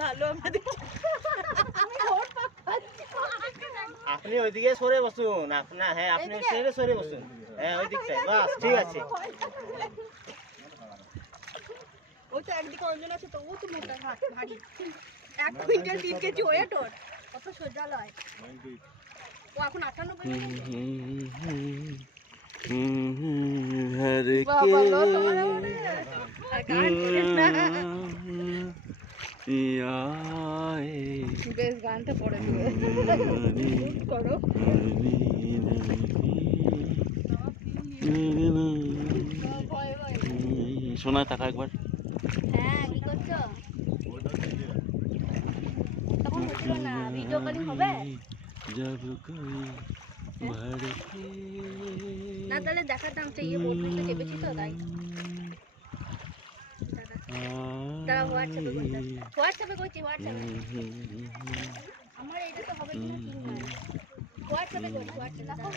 ভালো আপনি ওইদিকে সরে বসুন। আপনার হ্যাঁ আপনি সরে বসুন। হ্যাঁ ওই দিকটায় বাস ঠিক আছে। ওই তো একদিকে অঞ্জন আছে তো ও তো মোটা ভারী 1 কুইন্টাল 3 কেজি ওয়েট ওর কত সোজা লয় ও এখন 98 হরে বাবা লো তোমার বেশ গানটা পড়ে দিবে করো শোনা টাকা একবার। হ্যাঁ কি করছো তখন হচ্ছিল না ভিডিও কলিং হবে না তাহলে দেখাতাম সেই বোর্ডটা চেপেছি তো তাই দাঁড়া হোয়াটসঅ্যাপে করছি আমার এইটা তো হবে কিনা ঠিক নাই হোয়াটসঅ্যাপে করছি হোয়াটসঅ্যাপ দেখো